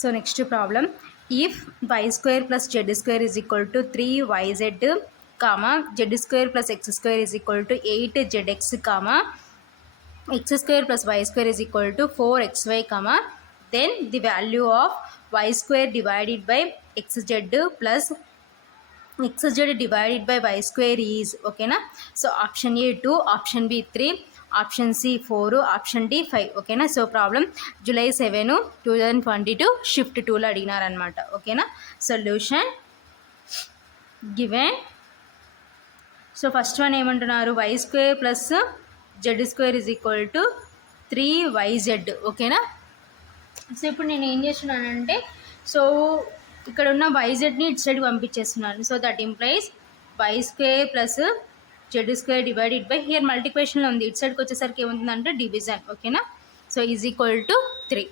So next problem, if y square plus z square is equal to 3yz comma z square plus x square is equal to 8zx comma x square plus y square is equal to 4xy comma then the value of y square divided by xz plus xz divided by y square is okay na. So option A 2, option B 3, option c 4, option d 5 ఓకేనా. So problem July 7 2022 shift 2లో అడిగినారనమాట ఓకేనా. Solution given. So first one ఏమంటున్నారు, Y square plus Z square is equal to 3yz ఓకేనా. So ఇప్పుడు నేను ఏం చేస్తున్నానంటే, సో ఇక్కడ ఉన్న వైజెడ్ని ఇటు సైడ్ పంపించేస్తున్నాను. So that implies Y square plus Z square divided by here మల్టిప్లికేషన్లో ఉంది, ఇటు సైడ్కి వచ్చేసరికి ఏముంటుందంటే డివిజన్ ఓకేనా. So is equal to 3.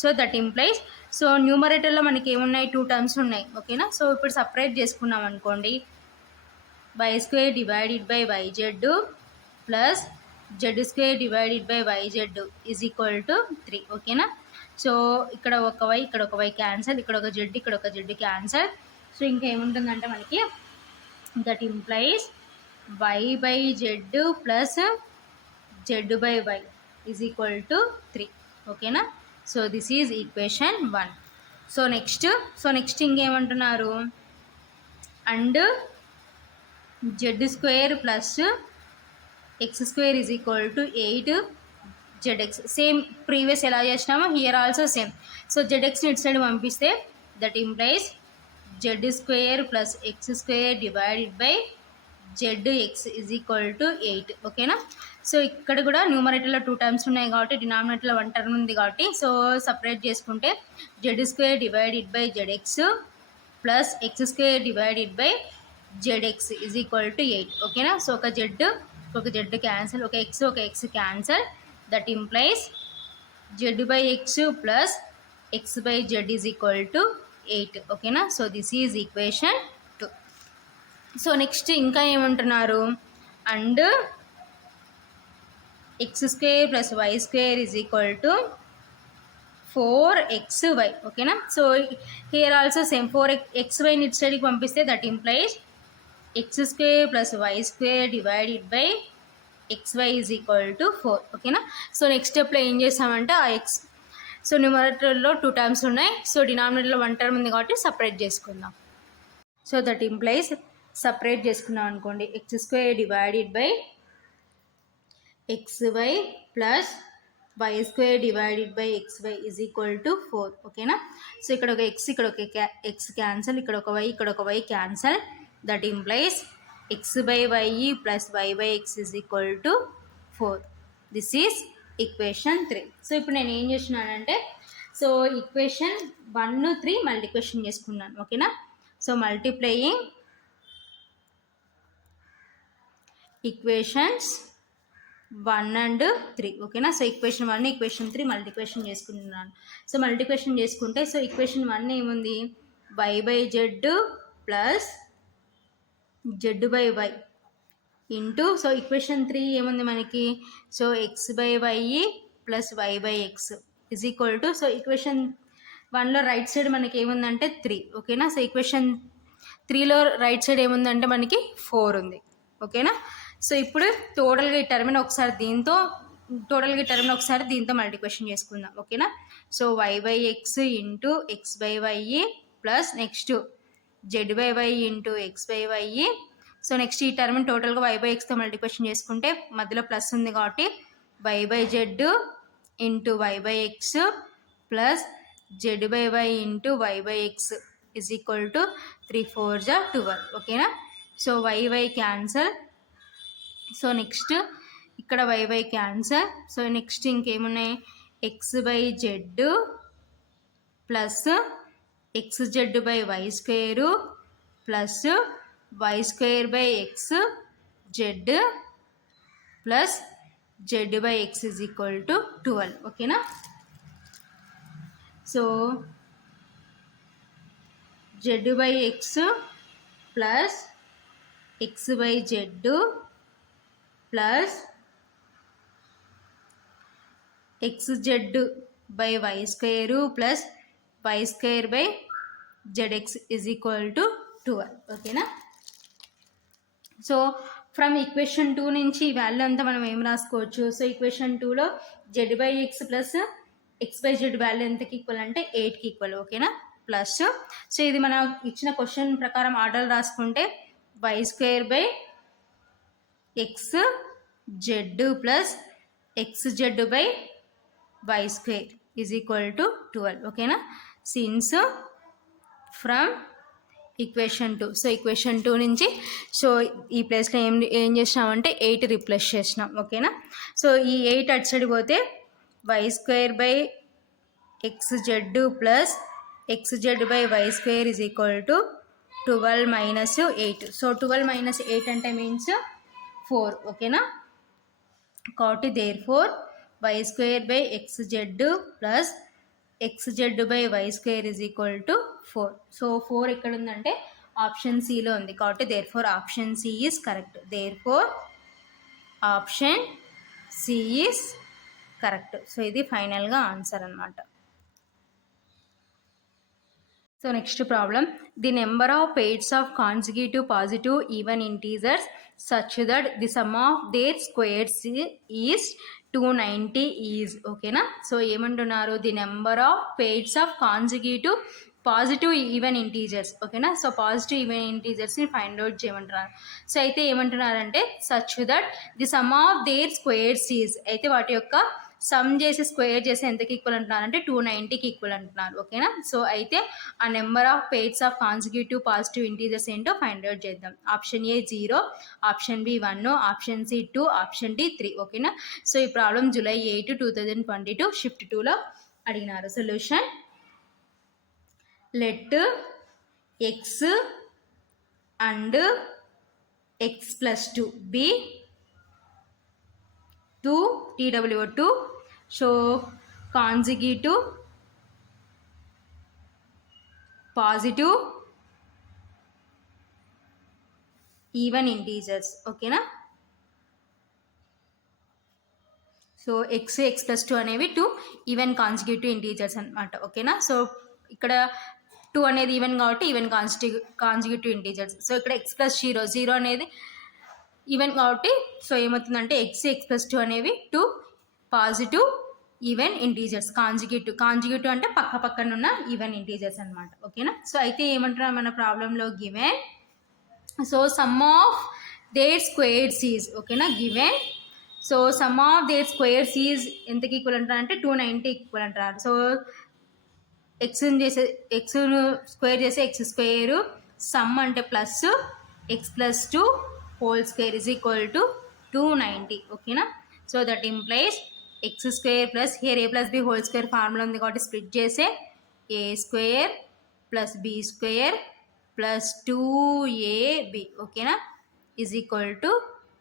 So that implies, so న్యూమరేటర్లో మనకి ఏమున్నాయి, 2 టర్మ్స్ ఉన్నాయి ఓకేనా. సో ఇప్పుడు సపరేట్ చేసుకున్నాం అనుకోండి, why square divided by YZ plus Z square divided by YZ is equal to 3 ఓకేనా. సో ఇక్కడ ఒక వై, ఇక్కడ ఒక వై క్యాన్సల్, ఇక్కడ ఒక జెడ్, ఇక్కడ ఒక జెడ్ క్యాన్సల్. సో ఇంకా ఏముంటుందంటే మనకి that implies Y by Z plus Z by Y is equal to 3 ఓకేనా. So this is equation 1. So next ఇంకేమంటున్నారు, and Z square plus X square is equal to 8zx. Same previous ఎలా చేసినామో here also same. So జెడ్ఎక్స్ని ఇటు side పంపిస్తే that implies Z square plus X square divided by ZX is equal to 8 ఓకేనా. So ఇక్కడ కూడా న్యూమరేటర్లో 2 terms ఉన్నాయి కాబట్టి డినామినేటర్లో 1 టర్మ్ ఉంది కాబట్టి సో సపరేట్ చేసుకుంటే z square divided by z x plus X square divided by ZX is equal to 8 ఓకేనా. సో ఒక జెడ్ క్యాన్సల్, ఒక x cancel, that implies z by x plus x by z is equal to 8 ఓకేనా. So this is equation 2. So next ఇంకా ఏమంటున్నారు, and x square plus why square is equal to 4xy ఓకేనా. So here also same 4xy ఇటు సైడ్కి పంపిస్తే that implies X square plus why square divided by xy is equal to 4 ఓకేనా. So next స్టెప్లో ఏం చేస్తామంటే ఆ ఎక్స్, సో న్యూమరేటర్లో 2 టర్మ్స్ ఉన్నాయి, సో డినామినేటర్లో 1 టర్మ్ ఉంది కాబట్టి సపరేట్ చేసుకుందాం. సో దట్ ఇంప్లైస్ సపరేట్ చేసుకున్నాం అనుకోండి, x square divided by xy plus why square divided by xy is equal to 4 ఓకేనా. సో ఇక్కడ ఒక ఎక్స్, ఇక్కడ ఒక ఎక్స్ క్యాన్సల్, ఇక్కడ ఒక వై, ఇక్కడ ఒక why cancel, that implies x by y plus y by x is equal to 4. This is equation 3. So ఇప్పుడు నేను ఏం చేస్తున్నానంటే, సో ఈక్వేషన్ 1, 3 మల్టిప్లికేషన్ చేసుకున్నాను ఓకేనా. సో మల్టిప్లయింగ్ ఈక్వేషన్స్ 1 and 3 ఓకేనా. సో ఈక్వేషన్ 1, ఈక్వేషన్ 3 మల్టిప్లికేషన్ చేసుకుంటున్నాను. సో మల్టిప్లికేషన్ చేసుకుంటే, so equation 1 ఏముంది, y by z plus Z by why into, so equation 3 ఏముంది మనకి, so X by why plus Y by X is equal to, so equation 1లో right side మనకి ఏముందంటే 3 ఓకేనా. So equation 3లో right side ఏముందంటే మనకి 4 ఉంది ఓకేనా. సో ఇప్పుడు టోటల్గా ఈ టర్మ్ని ఒకసారి దీంతో మల్టిప్లికేషన్ చేసుకుందాం ఓకేనా. So y by x into x by why plus next z by why into x by y. So next ఈ టర్మ్ టోటల్గా వై బై ఎక్స్తో మల్టిప్లికేషన్ చేసుకుంటే మధ్యలో ప్లస్ ఉంది కాబట్టి y by z into y by x plus Z by why into y by x is equal to 3 4 12 ఓకేనా. So y cancel, so next ఇక్కడ y cancel. So next ఇంకేమున్నాయి, x by Z plus x z by why square plus why square by x z plus Z by x is equal to 12 ఓకేనా. So z by x plus x by Z plus x z by why square plus why square by ZX is equal to 12. ఓకేనా. So from equation 2 నుంచి ఈ value అంతా మనం ఏం రాసుకోవచ్చు. So equation 2లో z by x plus x by z value ఎంతకి equal అంటే 8కి ఈక్వల్. ఓకేనా. ప్లస్ సో ఇది మనం ఇచ్చిన క్వశ్చన్ ప్రకారం ఆర్డర్ రాసుకుంటే y square by x z plus x z by why square is equal to 12. ఓకేనా. Since from equation 2. So equation 2 నుంచి సో ఈ ప్లేస్లో ఏం చేసినామంటే 8 రీప్లేస్ చేసినాం. ఓకేనా. సో ఈ 8 అటు సైడ్ పోతే y square by x z plus x z by why square is equal to 12 minus 8. So 12 minus 8 అంటే మీన్స్ 4. ఓకేనా. కాబట్టి therefore y square by x z plus x z by why square is equal to 4. So 4 ఎక్కడ ఉందంటే option సిలో ఉంది. కాబట్టి therefore option C is correct. Therefore option C is correct. So ఇది ఫైనల్గా answer అనమాట. So next problem, the number of pairs of consecutive positive even integers such that the sum of their squares is 290 is. ఓకేనా. So ఏమంటున్నారు, the number of pairs of consecutive positive even integers. ఓకేనా. So positive even ఇంటీజర్స్ని find out చేయమంటున్నారు. So అయితే ఏమంటున్నారంటే such that the sum of their squares is, అయితే వాటి యొక్క సమ్ చేసి స్క్వేర్ చేసి ఎంతకి ఈక్వల్ అంటున్నారంటే 290కి ఈక్వల్ అంటున్నారు. ఓకేనా. సో అయితే ఆ number of pairs of consecutive positive integers ఏంటో ఫైండ్ అవుట్ చేద్దాం. Option a 0, option b 1, option c 2, option d 3. ఓకేనా. సో ఈ ప్రాబ్లం July 8, 2022 షిఫ్ట్ 2లో అడిగినారు. Solution, let x and x plus 2 be 2 TW2 so consecutive positive even integers. ఓకేనా. So X plus 2 అనేవి 2 even consecutive integers అనమాట. ఓకేనా. So ఇక్కడ 2 అనేది ఈవెన్ కాబట్టి ఈవెన్ కాన్సిక్యూటివ్ ఇంటీజర్స్. సో ఇక్కడ ఎక్స్ ప్లస్ 0 అనేది ఈవెన్ కాబట్టి సో ఏమవుతుందంటే ఎక్స్ ప్లస్ 2 అనేవి 2 పాజిటివ్ ఈవెన్ ఇంటీజర్స్. కాంజిక్యూటివ్ అంటే పక్క పక్కన ఉన్న ఈవెన్ ఇంటీజర్స్ అనమాట. ఓకేనా. సో అయితే ఏమంటున్నారు మన ప్రాబ్లంలో, given so sum of their squares is. ఓకేనా. Given so sum of their squares is ఎంతకి ఈక్వల్ అంటారు అంటే 290 ఈక్వల్ అంటారు. సో ఎక్స్ను స్క్వేర్ చేసే ఎక్స్ స్క్వేర్ సమ్ అంటే plus X plus 2 whole square is equal to 290. ఓకేనా. So that implies X square plus here A plus B whole square formula ఉంది కాబట్టి స్ప్లిట్ చేసే A square plus B square plus 2ab. ఓకేనా. Is equal to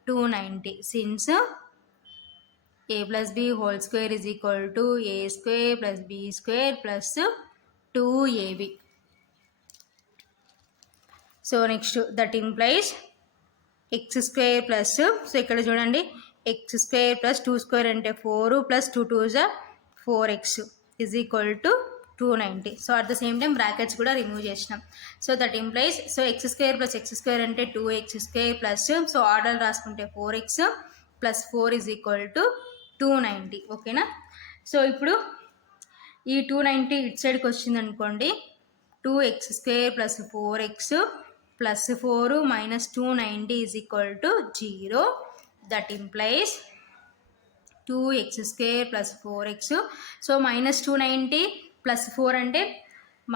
290. Since a plus b whole square is equal to a square plus b square plus 2ab. So next that implies x square plus, so ఇక్కడ చూడండి x square plus 2 square అంటే 4 plus 2 2s 4x is equal to 290. So at the same time brackets కూడా remove చేసినాం. So that implies so X square plus X square అంటే 2x square plus so order రాసుకుంటే 4x plus 4 is equal to 290. ఓకేనా. So ఇప్పుడు ఈ 290 ఇటు సైడ్కి వచ్చింది అనుకోండి, 2x square plus 4x plus 4 minus 290 is equal to 0. That implies 2x square plus 4x. So minus 290 plus 4 అంటే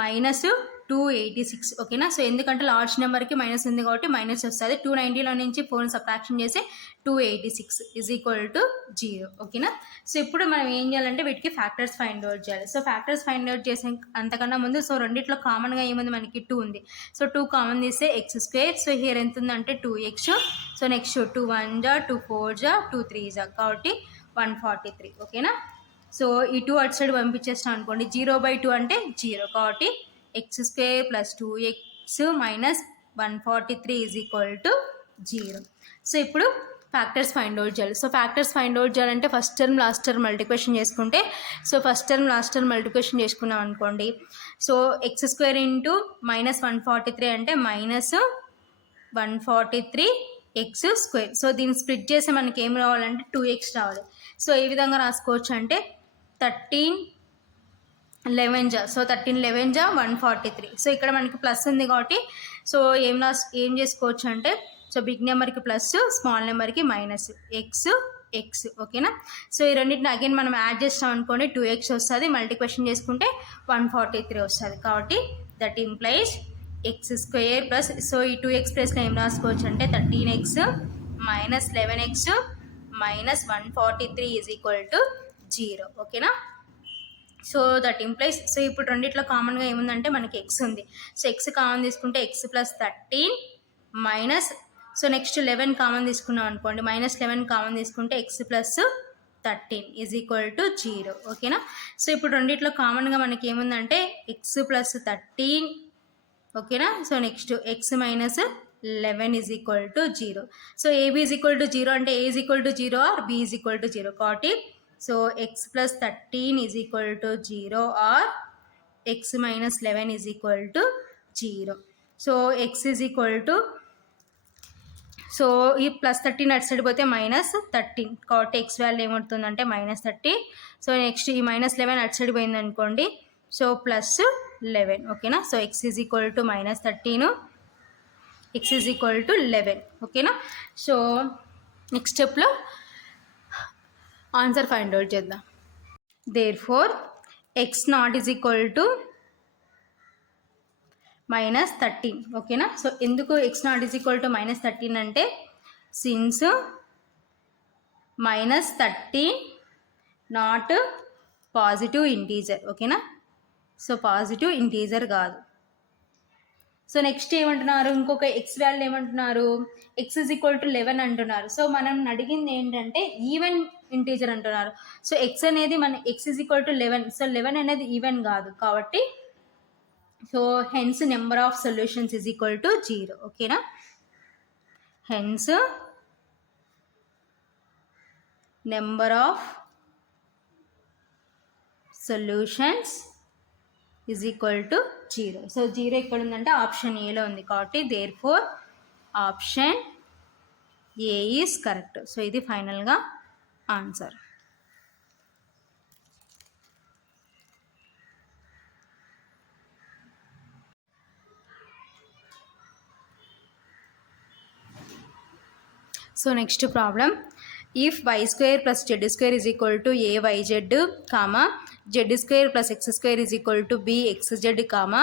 మైనస్ 286. ఓకేనా. సో ఎందుకంటే లార్జ్ నెంబర్కి మైనస్ ఉంది కాబట్టి మైనస్ వస్తుంది. 290లో నుంచి 4 సబ్ట్రాక్షన్ చేసి 286 ఈజ్ ఈక్వల్ టు 0. ఓకేనా. సో ఇప్పుడు మనం ఏం చేయాలంటే వీటికి ఫ్యాక్టర్స్ ఫైండ్ అవుట్ చేయాలి. సో ఫ్యాక్టర్స్ ఫైండ్ అవుట్ చేసే అంతకన్నా ముందు సో రెండిట్లో కామన్గా ఏముంది మనకి 2 ఉంది. సో 2 కామన్ తీస్తే ఎక్స్ స్క్వేర్. సో హియర్ ఎంత ఉందంటే 2x. సో నెక్స్ట్ 2 1 2 4 2 3 కాబట్టి 143. ఓకేనా. సో ఈ 2 అటు సైడ్ పంపించేస్తాం అనుకోండి, 0/2 అంటే 0 కాబట్టి X square plus 2x minus 143 is equal to 0. So ఇప్పుడు ఫ్యాక్టర్స్ ఫైండ్ అవుట్ చేయాలి. సో ఫ్యాక్టర్స్ ఫైండ్ అవుట్ చేయాలంటే first term last term multiplication చేసుకుంటే, so first term last term multiplication చేసుకున్నాం అనుకోండి. సో ఎక్స్ స్క్వేర్ ఇంటూ -143 అంటే -143 X square. So దీన్ని split చేసి మనకి ఏం రావాలంటే 2x రావాలి. సో ఏ విధంగా రాసుకోవచ్చు అంటే 13 సో 13 143. సో ఇక్కడ మనకి ప్లస్ ఉంది కాబట్టి సో ఏం చేసుకోవచ్చు అంటే, సో బిగ్ నెంబర్కి ప్లస్, స్మాల్ నెంబర్కి మైనస్, ఎక్స్. ఓకేనా. సో ఈ రెండింటిని అగైన్ మనం యాడ్ చేస్తాం అనుకోండి 2x వస్తుంది, మల్టిప్లికేషన్ చేసుకుంటే 143 వస్తుంది. కాబట్టి that implies X square plus, so ఈ 2x ప్లస్లో ఏం రాసుకోవచ్చు అంటే 13x minus 11x minus 143 is equal to 0. ఓకేనా. సో దట్ ఇంప్లైస్, సో ఇప్పుడు రెండిట్లో కామన్గా ఏముందంటే మనకి ఎక్స్ ఉంది. సో ఎక్స్ కామన్ తీసుకుంటే X plus 13 minus, so next 11 common తీసుకున్నాం అనుకోండి, -11 కామన్ తీసుకుంటే X plus 13 is equal to 0. ఓకేనా. సో ఇప్పుడు రెండిట్లో కామన్గా మనకి ఏముందంటే ఎక్స్ ప్లస్ 13. ఓకేనా. So next X minus 11 is equal to 0. So AB is equal to 0 అంటే A is equal to 0 or B is equal to 0. కాబట్టి so X plus 13 is equal to 0 or X minus 11 is equal to 0. So X is equal to, so ఈ plus 13 అటు side పోతే -13, కాబట్టి X value ఏమవుతుందంటే -30. So next ఈ -11 అటు side పోయింది అనుకోండి, సో +11. ఓకేనా. So X is equal to -13, X is equal to 11. ఓకేనా. సో నెక్స్ట్ స్టెప్లో ఆన్సర్ ఫైండ్ అవుట్ చేద్దాం. Therefore X not is equal to -13. ఓకేనా. సో ఎందుకు X not is equal to -13 అంటే, సిన్స్ -13 నాట్ పాజిటివ్ ఇంటీజర్. ఓకేనా. So positive integer కాదు. So next ఏమంటున్నారు, ఇంకొక ఎక్స్ వాల్యూ ఏమంటున్నారు, ఎక్స్ ఈజ్ ఈక్వల్ టు 11 అంటున్నారు. సో మనం అడిగింది ఏంటంటే ఈవెన్ ఇంటీజర్ అంటున్నారు. సో ఎక్స్ అనేది మన X is equal to 11. So 11 అనేది ఈవెన్ కాదు కాబట్టి, so hence number of solutions is equal to 0. ఓకేనా. Hence number of solutions is equal to 0. So 0 ఎక్కడ ఉందంటే ఆప్షన్ ఏలో ఉంది కాబట్టి therefore option A is correct. So ఇది ఫైనల్గా answer. So next problem, if y square plus z square is equal to ayz, comma z square plus x square is equal to bxz, comma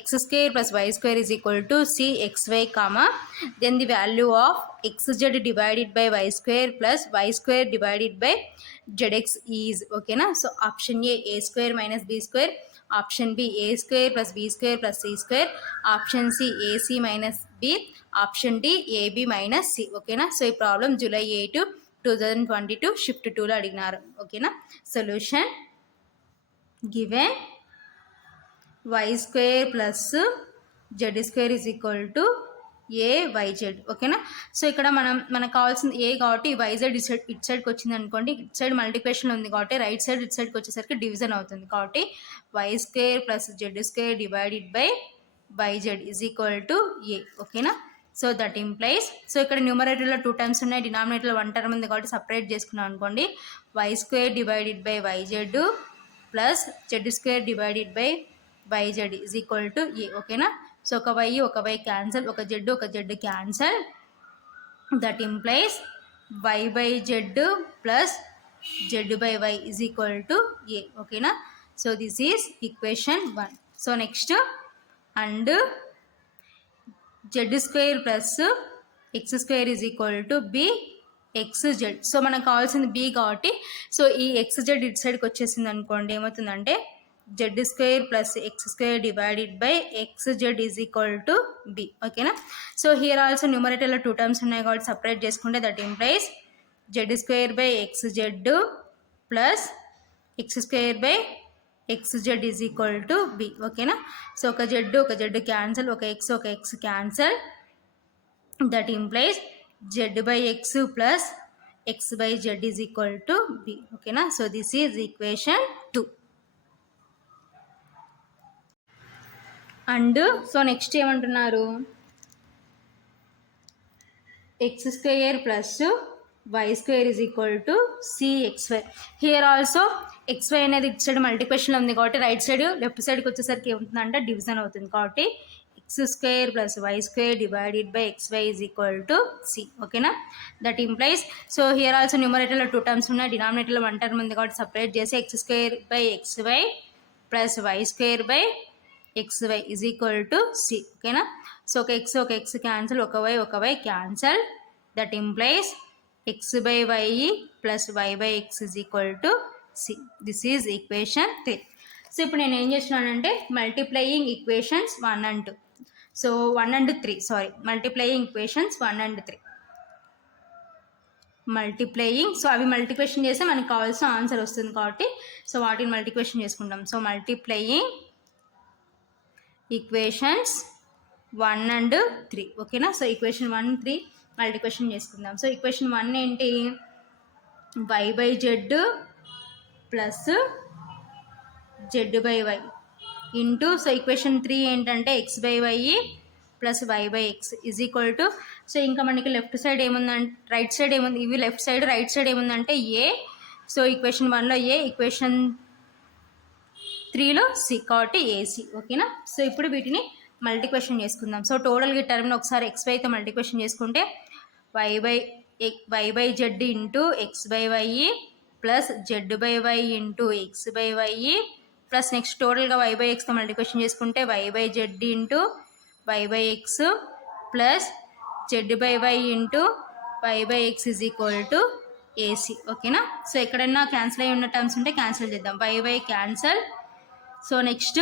x square plus y square is equal to cxy, comma then the value of xz divided by y square plus y square divided by zx is. Okay na. So option a square minus b square, option b a square plus b square plus c square, option c ac minus b, option d ab minus c. Okay na. So ఈ problem July 8, 2022 shift 2లో అడిగినారు. ఓకేనా. Solution given y square plus Z square is equal to AYZ. ఓకేనా. So ఇక్కడ మనకు కావాల్సింది ఏ కాబట్టి YZ ఇటు సైడ్కి వచ్చింది అనుకోండి, ఇటు సైడ్ మల్టిప్లికేషన్ ఉంది కాబట్టి రైట్ సైడ్ ఇటు సైడ్కి వచ్చేసరికి డివిజన్ అవుతుంది కాబట్టి Y square plus Z square divided by YZ is equal to A. ఓకేనా. సో దట్ ఇంప్లైస్, సో ఇక్కడ న్యూమరేటర్లో 2 టర్మ్స్ ఉన్నాయి, డినామినేటర్లో 1 టర్మ్ ఉంది కాబట్టి సపరేట్ చేసుకున్నాం అనుకోండి, why square divided by YZ plus Z square divided by YZ is equal to A. ఓకేనా. So ఒక వై క్యాన్సల్, ఒక Z cancel, that implies Y by Z plus Z by Y is equal to A. ఓకేనా. So this is equation 1. So next and Z square plus X square is equal to B X Z. So మనకు కావాల్సింది B కాబట్టి, so ఈ X Z ఇటు సైడ్కి వచ్చేసింది అనుకోండి, ఏమవుతుందంటే Z square plus X square divided by x Z is equal to B. ఓకేనా. సో హియర్ ఆల్సో న్యూమరేటర్లో 2 టర్మ్స్ ఉన్నాయి కాబట్టి సపరేట్ చేసుకుంటే that implies Z square by x z plus X square by x Z is equal to B. ఓకేనా. So ఒక Z cancel, ఒక x cancel, that implies z by x plus x by z is equal to b. ఓకేనా. So this is equation 2. And so next ఏమంటున్నారు, X square plus why square is equal to cxy. Here also xy అనేది ఇటు side మల్టిప్లికేషన్లో ఉంది కాబట్టి right side left సైడ్కి వచ్చేసరికి ఏమవుతుందంటే division అవుతుంది కాబట్టి X square plus why square divided by xy is equal to c. ఓకేనా. That implies so here also న్యూమరేటర్లో 2 టర్మ్స్ ఉన్నాయి, డినామినేటర్లో 1 టర్మ్ ఉంది కాబట్టి సపరేట్ చేసి x square by xy plus why square by xy is equal to c. ఓకేనా. So ఒక x cancel, ఒక why cancel. That implies x by y plus y by x is equal to c. This is equation 3. So ఇప్పుడు నేను ఏం చేస్తున్నానంటే multiplying equations 1 and 2. So 1 and 3 sorry multiplying equations 1 and 3 multiplying. So అవి multiplication చేస్తే మనకు కావాల్సిన answer వస్తుంది కాబట్టి సో వాటిని మల్టిప్లికేషన్ చేసుకుంటాం. So multiplying equations 1 and 3. ఓకేనా. సో ఈక్వేషన్ 1, 3 మల్టిప్లికేషన్ చేసుకుందాం. సో ఈక్వేషన్ 1 ఏంటి, y by z plus z by y into so equation 3 ఏంటంటే x by y plus y by x is equal to so ఇంకా మనకి left side ఏముందంటే right side ఏముంది, ఇవి left side, right side ఏముందంటే ఏ. So equation 1లో ఏ, equation 3లో C కాబట్టి AC. ఓకేనా. So ఇప్పుడు వీటిని మల్టిప్లికేషన్ చేసుకుందాం. సో టోటల్గా ఈ టర్మ్ని ఒకసారి xyతో మల్టిప్లికేషన్ చేసుకుంటే y by z into x by y plus z by y into x by y plus next టోటల్గా y by xతో మల్టిప్లికేషన్ చేసుకుంటే y by z into y by x plus z by y into y by x is equal to AC. ఓకేనా. So ఎక్కడైనా cancel అయ్యి ఉన్న terms ఉంటే cancel చేద్దాం. y cancel. So next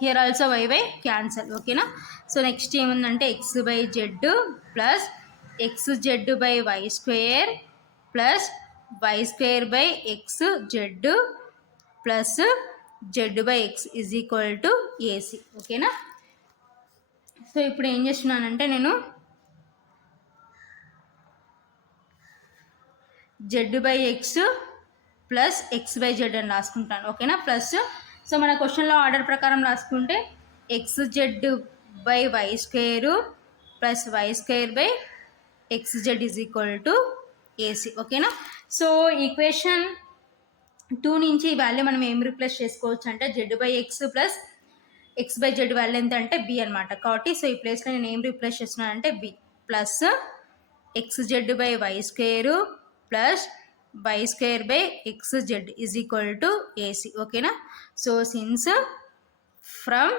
here also y cancel. ఓకేనా. So next ఏముందంటే x by z plus xz by y square plus y square by xz plus z by x is equal to AC. ఓకేనా. So ఇప్పుడు ఏం చేస్తున్నానంటే నేను z by x plus x by z అని రాసుకుంటాను. ఓకేనా. Plus so మన క్వశ్చన్లో ఆర్డర్ ప్రకారం రాసుకుంటే xz by why square plus why square by xz is equal to AC. ఓకేనా. సో ఈక్వేషన్ 2 నుంచి ఈ వాల్యూ మనం ఏం రీప్లేస్ చేసుకోవచ్చు అంటే z by x plus x by z value ఎంత అంటే b అనమాట. కాబట్టి సో ఈ ప్లేస్లో నేను ఏం రీప్లేస్ చేస్తున్నాను అంటే b plus xz by why square plus y square by xz is equal to AC. ఓకేనా. So since from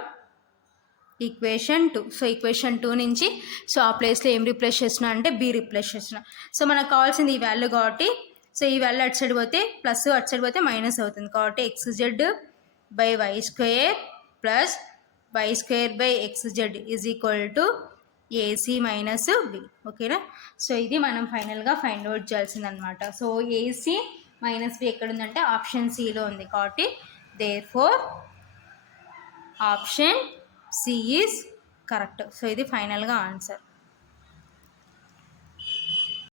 equation 2 so equation 2 నుంచి సో ఆ ప్లేస్లో ఏం రీప్లేస్ చేస్తున్నా అంటే బి రీప్లేస్ చేస్తున్నా. సో మనకు కావాల్సింది ఈ వాల్యూ కాబట్టి సో ఈ వాల్యూ అటు సైడ్ పోతే ప్లస్, అటు సైడ్ పోతే మైనస్ అవుతుంది కాబట్టి xz by why square plus why square by xz is equal to AC minus B. ఓకేనా. సో ఇది మనం ఫైనల్గా ఫైండ్ అవుట్ చేయాల్సిందనమాట. సో ఏసీ మైనస్ బి ఎక్కడుందంటే ఆప్షన్ సిలో ఉంది కాబట్టి therefore option C is correct. So ఇది ఫైనల్గా ఆన్సర్.